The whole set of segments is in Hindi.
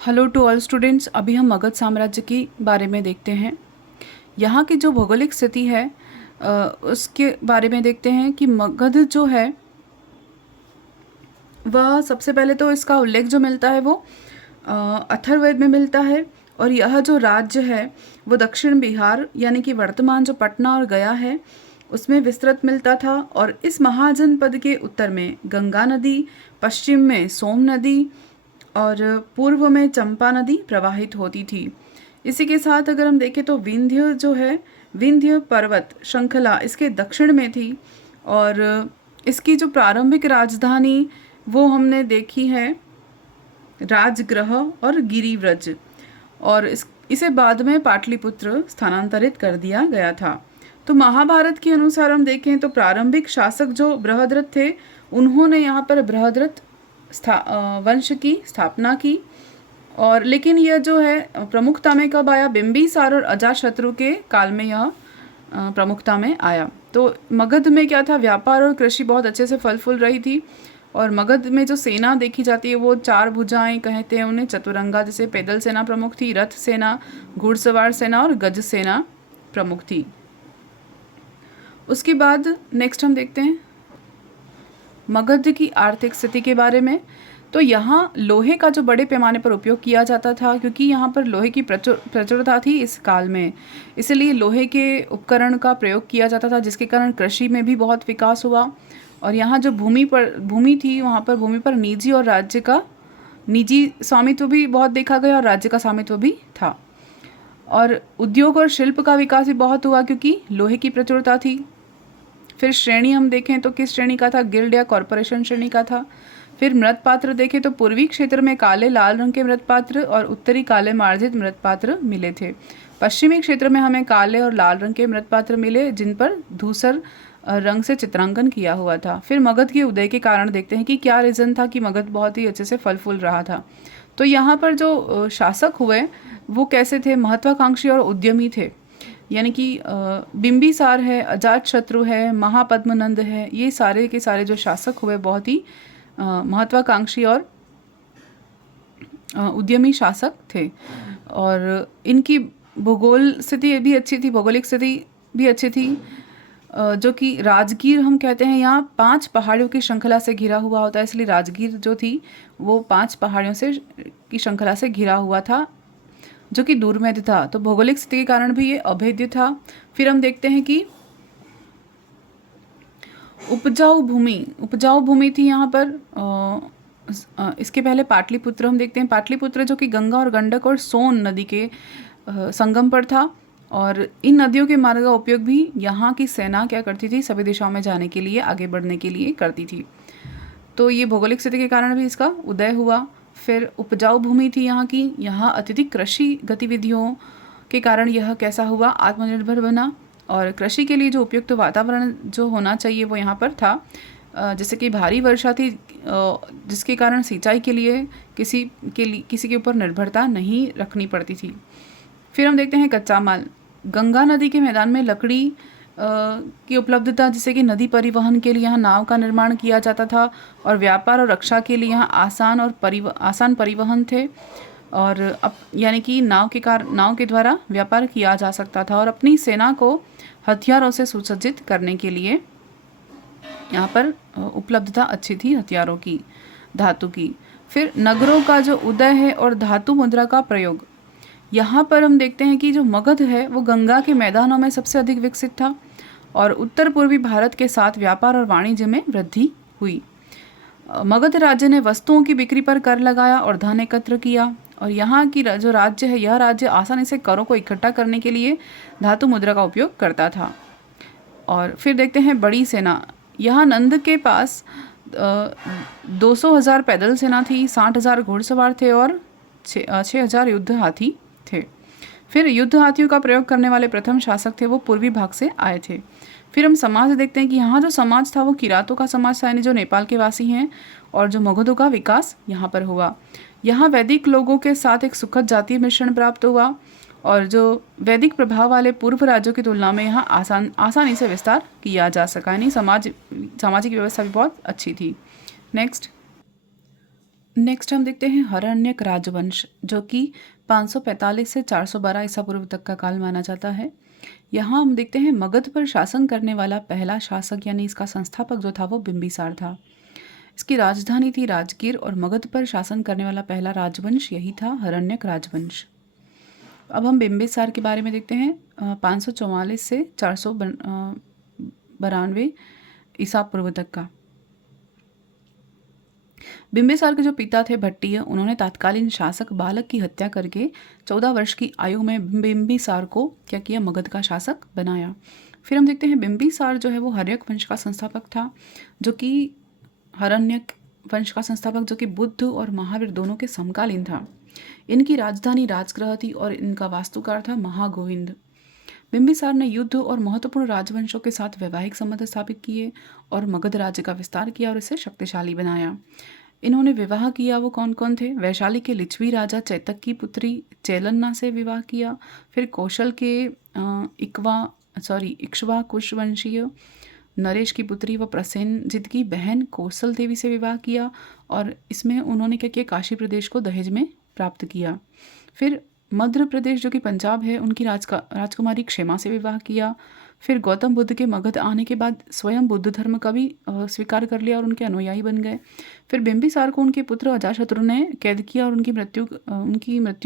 Hello to all students. अभी हम मगध साम्राज्य के बारे में देखते हैं। यहाँ की जो भौगोलिक स्थिति है उसके बारे में देखते हैं कि मगध जो है वह सबसे पहले तो इसका उल्लेख जो मिलता है वो अथर्ववेद में मिलता है। और यह जो राज्य है वो दक्षिण बिहार यानी कि वर्तमान जो पटना और गया है उसमें विस्तृत मिलता था। और इस महाजनपद के उत्तर में गंगा नदी, पश्चिम में सोम नदी और पूर्व में चंपा नदी प्रवाहित होती थी। इसी के साथ अगर हम देखें तो विंध्य जो है, विंध्य पर्वत श्रृंखला इसके दक्षिण में थी। और इसकी जो प्रारंभिक राजधानी वो हमने देखी है राजगृह और गिरिव्रज। और इसे बाद में पाटलिपुत्र स्थानांतरित कर दिया गया था। तो महाभारत के अनुसार हम देखें तो प्रारंभिक शासक जो बृहद्रथ थे उन्होंने यहाँ पर बृहद्रथ वंश की स्थापना की। और लेकिन यह जो है प्रमुखता में कब आया? बिंबिसार और अजातशत्रु के काल में यह प्रमुखता में आया। तो मगध में क्या था? व्यापार और कृषि बहुत अच्छे से फल फूल रही थी। और मगध में जो सेना देखी जाती है वो चार भुजाएं कहते हैं उन्हें, चतुरंगा, जैसे पैदल सेना प्रमुख थी, रथ सेना, घुड़सवार सेना और गज सेना प्रमुख थी। उसके बाद नेक्स्ट हम देखते हैं मगध की आर्थिक स्थिति के बारे में। तो यहाँ लोहे का जो बड़े पैमाने पर उपयोग किया जाता था क्योंकि यहाँ पर लोहे की प्रचुरता थी इस काल में, इसलिए लोहे के उपकरण का प्रयोग किया जाता था, जिसके कारण कृषि में भी बहुत विकास हुआ। और यहाँ जो भूमि थी वहाँ पर भूमि पर निजी और राज्य का निजी स्वामित्व भी बहुत देखा गया और राज्य का स्वामित्व भी था। और उद्योग और शिल्प का विकास भी बहुत हुआ क्योंकि लोहे की प्रचुरता थी। फिर श्रेणी हम देखें तो किस श्रेणी का था? गिल्ड या कॉरपोरेशन श्रेणी का था। फिर मृतपात्र देखें तो पूर्वी क्षेत्र में काले लाल रंग के मृतपात्र और उत्तरी काले मार्जित मृतपात्र मिले थे। पश्चिमी क्षेत्र में हमें काले और लाल रंग के मृतपात्र मिले जिन पर धूसर रंग से चित्रांकन किया हुआ था। फिर मगध के उदय के कारण देखते हैं कि क्या रीज़न था कि मगध बहुत ही अच्छे से फल फूल रहा था। तो यहाँ पर जो शासक हुए वो कैसे थे? महत्वाकांक्षी और उद्यमी थे। यानी कि बिंबिसार है, अजातशत्रु है, महापद्मनंद है, ये सारे के सारे जो शासक हुए बहुत ही महत्वाकांक्षी और उद्यमी शासक थे। और इनकी भूगोल स्थिति भी अच्छी थी, भौगोलिक स्थिति भी अच्छी थी। जो कि राजगीर हम कहते हैं, यहाँ 5 पहाड़ियों की श्रृंखला से घिरा हुआ होता है, इसलिए राजगीर जो थी वो 5 पहाड़ियों से की श्रृंखला से घिरा हुआ था जो कि दूरमेद था। तो भौगोलिक स्थिति के कारण भी ये अभेद्य था। फिर हम देखते हैं कि उपजाऊ भूमि थी यहाँ पर। इसके पहले पाटलिपुत्र हम देखते हैं। पाटलिपुत्र जो कि गंगा और गंडक और सोन नदी के संगम पर था। और इन नदियों के मार्ग का उपयोग भी यहाँ की सेना क्या करती थी? सभी दिशाओं में जाने के लिए, आगे बढ़ने के लिए करती थी। तो ये भौगोलिक स्थिति के कारण भी इसका उदय हुआ। फिर उपजाऊ भूमि थी यहाँ की, यहाँ अत्यधिक कृषि गतिविधियों के कारण यह कैसा हुआ? आत्मनिर्भर बना। और कृषि के लिए जो उपयुक्त वातावरण जो होना चाहिए वो यहाँ पर था। जैसे कि भारी वर्षा थी जिसके कारण सिंचाई के लिए किसी के ऊपर निर्भरता नहीं रखनी पड़ती थी। फिर हम देखते हैं कच्चा माल। गंगा नदी के मैदान में लकड़ी की उपलब्धता, जिससे कि नदी परिवहन के लिए यहाँ नाव का निर्माण किया जाता था। और व्यापार और रक्षा के लिए यहाँ आसान परिवहन थे। और अब यानी कि नाव के द्वारा व्यापार किया जा सकता था। और अपनी सेना को हथियारों से सुसज्जित करने के लिए यहाँ पर उपलब्धता अच्छी थी हथियारों की, धातु की। फिर नगरों का जो उदय है और धातु मुद्रा का प्रयोग, यहाँ पर हम देखते हैं कि जो मगध है वो गंगा के मैदानों में सबसे अधिक विकसित था। और उत्तर पूर्वी भारत के साथ व्यापार और वाणिज्य में वृद्धि हुई। मगध राज्य ने वस्तुओं की बिक्री पर कर लगाया और धन एकत्र किया। और यहाँ की जो राज्य है, यह राज्य आसानी से करों को इकट्ठा करने के लिए धातु मुद्रा का उपयोग करता था। और फिर देखते हैं बड़ी सेना। यहाँ नंद के पास 200,000 पैदल सेना थी, 60,000 घुड़सवार थे और 6,000 युद्ध हाथी थे। फिर युद्ध हाथियों का प्रयोग करने वाले प्रथम शासक थे वो पूर्वी भाग से आए थे। फिर हम समाज देखते हैं कि यहाँ जो समाज था वो किरातों का समाज था, यानी जो नेपाल के वासी हैं। और जो मगधों का विकास यहाँ पर हुआ। यहाँ वैदिक लोगों के साथ एक सुखद जातीय मिश्रण प्राप्त हुआ। और जो वैदिक प्रभाव वाले पूर्व राज्यों की तुलना में यहाँ आसानी से विस्तार किया जा सका, यानी सामाजिक व्यवस्था भी बहुत अच्छी थी। नेक्स्ट नेक्स्ट हम देखते हैं हरण्यक राजवंश, जो कि 545 से 412 ईसा पूर्व तक का काल माना जाता है। यहाँ हम देखते हैं मगध पर शासन करने वाला पहला शासक यानी इसका संस्थापक जो था वो बिंबिसार था। इसकी राजधानी थी राजगीर और मगध पर शासन करने वाला पहला राजवंश यही था, हरण्यक राजवंश। अब हम बिंबिसार के बारे में देखते हैं 544 से 492 ईसा पूर्व तक का। बिंबिसार के जो पिता थे भट्टिय, उन्होंने तत्कालीन शासक बालक की हत्या करके 14 वर्ष की आयु में बिंबिसार को क्या किया, मगध का शासक बनाया। फिर हम देखते हैं बिंबिसार जो है वो हर्यक वंश का संस्थापक था, जो कि हरण्यक वंश का संस्थापक जो कि बुद्ध और महावीर दोनों के समकालीन था। इनकी राजधानी राजगृह थी और इनका वास्तुकार था महागोविंद। बिंबिसार ने युद्ध और महत्वपूर्ण राजवंशों के साथ वैवाहिक संबंध स्थापित किए और मगध राज्य का विस्तार किया और इसे शक्तिशाली बनाया। इन्होंने विवाह किया, वो कौन कौन थे? वैशाली के लिच्छवी राजा चैतक की पुत्री चेलन्ना से विवाह किया। फिर कौशल के इक्ष्वाकुश वंशीय नरेश की पुत्री व प्रसेनजित की बहन कौशल देवी से विवाह किया और इसमें उन्होंने क्या किया, काशी प्रदेश को दहेज में प्राप्त किया। फिर मध्य प्रदेश जो कि पंजाब है, उनकी राजकुमारी क्षेमा से विवाह किया। फिर गौतम बुद्ध के मगध आने के बाद स्वयं बुद्ध धर्म का भी स्वीकार कर लिया और उनके अनुयायी बन गए। फिर बिंबिसार को उनके पुत्र अजातशत्रु ने कैद किया और उनकी मृत्यु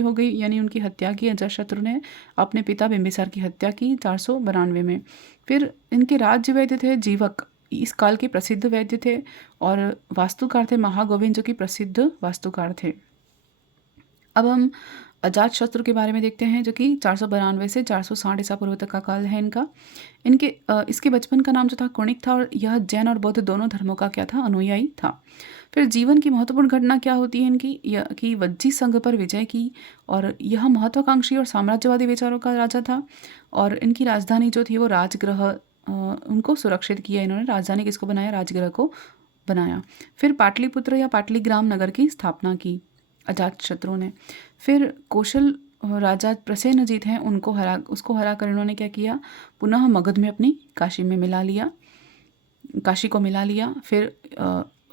हो गई, यानी उनकी हत्या की। अजातशत्रु ने अपने पिता बिंबिसार की हत्या की 492 में। फिर इनके राज्य वैद्य थे जीवक, इस काल के प्रसिद्ध वैद्य थे, और वास्तुकार थे महागोविंद जो कि प्रसिद्ध वास्तुकार थे। अब हम अजातशत्रु के बारे में देखते हैं, जो कि 492 से 460 ईसा पूर्व तक का काल है इनका। इसके बचपन का नाम जो था कुणिक था और यह जैन और बौद्ध दोनों धर्मों का क्या था, अनुयायी था। फिर जीवन की महत्वपूर्ण घटना क्या होती है इनकी, कि वज्जी संघ पर विजय की, और यह महत्वाकांक्षी और साम्राज्यवादी विचारों का राजा था। और इनकी राजधानी जो थी वो राजगृह, उनको सुरक्षित किया इन्होंने। राजधानी किसको बनाया, राजगृह को बनाया। फिर पाटलिपुत्र या पाटलीग्राम नगर की स्थापना की अजातशत्रु ने। फिर कौशल राजा प्रसेनजीत हैं, उसको हरा कर इन्होंने क्या किया, पुनः मगध में अपनी काशी को मिला लिया। फिर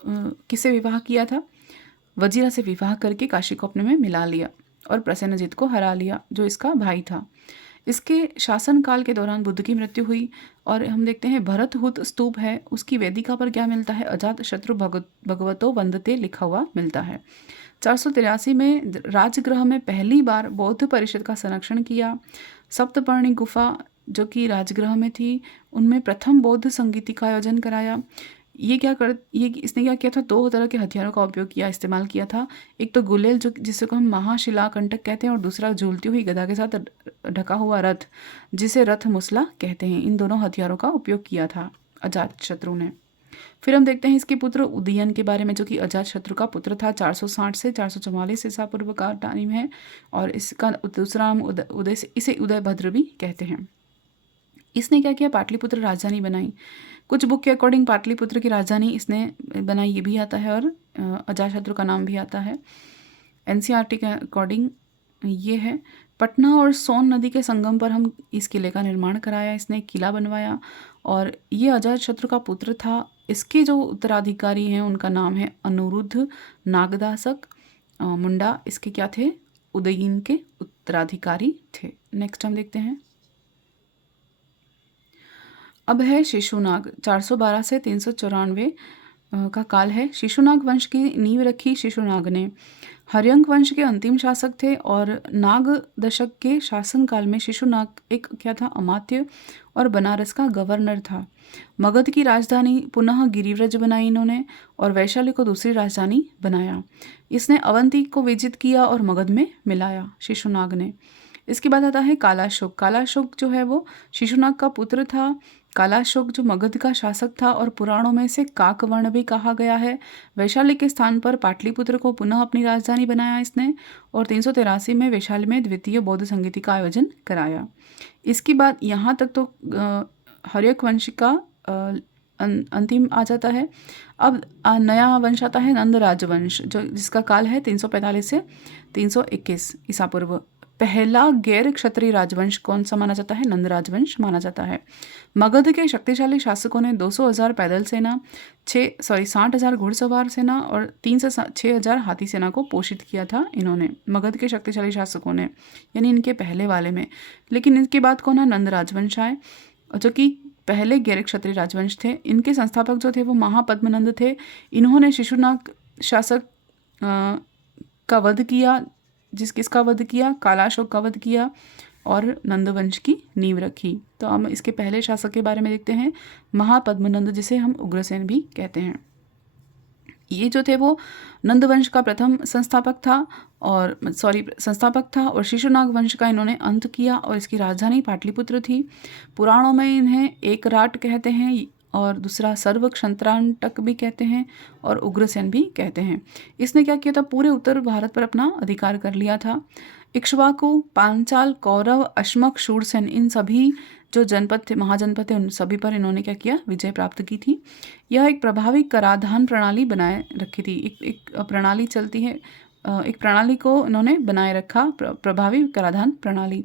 किससे विवाह किया था, वजीरा से विवाह करके काशी को अपने में मिला लिया और प्रसेनजीत को हरा लिया जो इसका भाई था। इसके शासनकाल के दौरान बुद्ध की मृत्यु हुई। और हम देखते हैं भरतहुत स्तूप है, उसकी वेदिका पर क्या मिलता है, अजातशत्रु भगवतो वंदते लिखा हुआ मिलता है। 483 में राजगृह में पहली बार बौद्ध परिषद का संरक्षण किया। सप्तपर्णी गुफा जो कि राजगृह में थी, उनमें प्रथम बौद्ध संगीति का आयोजन कराया। इसने क्या किया था, 2 तरह के हथियारों का उपयोग किया, इस्तेमाल किया था। एक तो गुलेल जो जिसे को हम महाशिलाकंटक कहते हैं, और दूसरा झूलती हुई गदा के साथ ढका हुआ रथ जिसे रथ मुसला कहते हैं। इन दोनों हथियारों का उपयोग किया था अजातशत्रु ने। फिर हम देखते हैं इसके पुत्र उदयन के बारे में, जो कि अजातशत्रु का पुत्र था। 460 से 444 ईसा पूर्व का टाइम है, और इसका दूसरा नाम इसे उदयभद्र भी कहते हैं। इसने क्या किया, पाटलिपुत्र राजधानी बनाई। कुछ बुक के अकॉर्डिंग पाटलिपुत्र की राजधानी इसने बनाई, ये भी आता है, और अजातशत्रु का नाम भी आता है। एनसीईआरटी के अकॉर्डिंग ये है। पटना और सोन नदी के संगम पर हम इस किले का निर्माण कराया, इसने एक किला बनवाया, और ये अजातशत्रु का पुत्र था। इसके जो उत्तराधिकारी हैं उनका नाम है अनिरुद्ध नागदासक मुंडा। इसके क्या थे, उदयीन के उत्तराधिकारी थे। नेक्स्ट हम देखते हैं, अब है शिशुनाग। 412 से 394 का काल है। शिशुनाग वंश की नींव रखी शिशुनाग ने। हर्यंक वंश के अंतिम शासक थे, और नाग दशक के शासनकाल में शिशुनाग एक क्या था, अमात्य और बनारस का गवर्नर था। मगध की राजधानी पुनः गिरिव्रज बनाई इन्होंने, और वैशाली को दूसरी राजधानी बनाया। इसने अवंती को विजित किया और मगध में मिलाया शिशुनाग ने। इसके बाद आता है कालाशोक। कालाशोक जो है वो शिशुनाग का पुत्र था। कालाशोक जो मगध का शासक था और पुराणों में से काकवर्ण भी कहा गया है। वैशाली के स्थान पर पाटलिपुत्र को पुनः अपनी राजधानी बनाया इसने, और 383 में वैशाली में द्वितीय बौद्ध संगीति का आयोजन कराया। इसके बाद यहाँ तक तो हर्यक वंश का अंतिम आ जाता है। अब नया वंश आता है नंद राजवंश, जो जिसका काल है 345 से 321 ईसा पूर्व पहला गैर क्षत्रिय राजवंश कौन सा माना जाता है? नंद राजवंश माना जाता है। मगध के शक्तिशाली शासकों ने 200,000 पैदल सेना, 60,000 घुड़सवार सेना और 3 से 6,000 हाथी सेना को पोषित किया था इन्होंने, मगध के शक्तिशाली शासकों ने, यानी इनके पहले वाले में। लेकिन इनके बाद कौन है? नंद राजवंश आए, जो कि पहले गैर क्षत्रिय राजवंश थे। इनके संस्थापक जो थे वो महापद्मनंद थे। इन्होंने शिशुनाग शासक का वध किया, किसका वध किया? कालाशोक का वध किया और नंदवंश की नींव रखी। तो हम इसके पहले शासक के बारे में देखते हैं, महापद्मनंद, जिसे हम उग्रसेन भी कहते हैं। ये जो थे वो नंदवंश का प्रथम संस्थापक था और शिशुनाग वंश का इन्होंने अंत किया और इसकी राजधानी पाटलिपुत्र थी। पुराणों में इन्हें एक राट कहते हैं और दूसरा सर्व क्षंत्रांटक भी कहते हैं और उग्रसेन भी कहते हैं। इसने क्या किया था? पूरे उत्तर भारत पर अपना अधिकार कर लिया था। इक्ष्वाकु, पांचाल, कौरव, अश्मक, शूरसेन, इन सभी जो जनपद थे, महाजनपद थे, उन सभी पर इन्होंने क्या किया? विजय प्राप्त की थी। यह एक प्रभावी कराधान प्रणाली बनाए रखी थी। एक प्रणाली चलती है, एक प्रणाली को इन्होंने बनाए रखा, प्रभावी कराधान प्रणाली।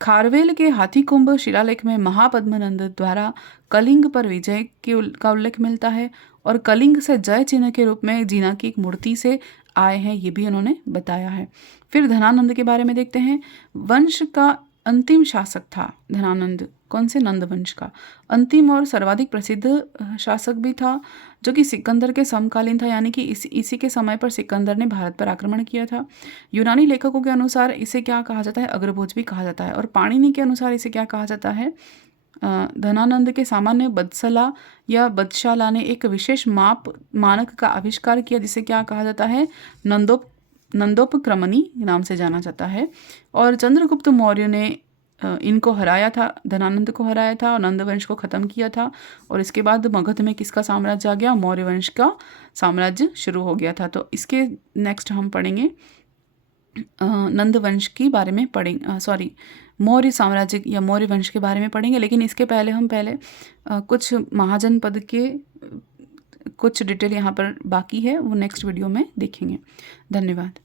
खारवेल के हाथीकुंभ शिलालेख में महापद्मनंद द्वारा कलिंग पर विजय का उल्लेख मिलता है और कलिंग से जय चिन्ह के रूप में जीना की एक मूर्ति से आए हैं, ये भी उन्होंने बताया है। फिर धनानंद के बारे में देखते हैं। वंश का अंतिम शासक था धनानंद। कौन से? नंद वंश का अंतिम और सर्वाधिक प्रसिद्ध शासक भी था, जो कि सिकंदर के समकालीन था, यानी कि इसी के समय पर सिकंदर ने भारत पर आक्रमण किया था। यूनानी लेखकों के अनुसार इसे क्या कहा जाता है? अग्रभोज भी कहा जाता है। और पाणिनि के अनुसार इसे क्या कहा जाता है? धनानंद के सामान्य बदसला या बदशाला ने एक विशेष मानक का आविष्कार किया, जिसे क्या कहा जाता है? नंदोपक्रमणी नाम से जाना जाता है। और चंद्रगुप्त मौर्य ने इनको हराया था, धनानंद को हराया था और नंदवंश को ख़त्म किया था। और इसके बाद मगध में किसका साम्राज्य आ गया? मौर्य वंश का साम्राज्य शुरू हो गया था। तो इसके नेक्स्ट हम पढ़ेंगे नंदवंश के बारे में पढ़ेंगे, मौर्य साम्राज्य या मौर्य वंश के बारे में पढ़ेंगे। लेकिन इसके पहले हम कुछ महाजनपद के कुछ डिटेल यहाँ पर बाकी है, वो नेक्स्ट वीडियो में देखेंगे। धन्यवाद।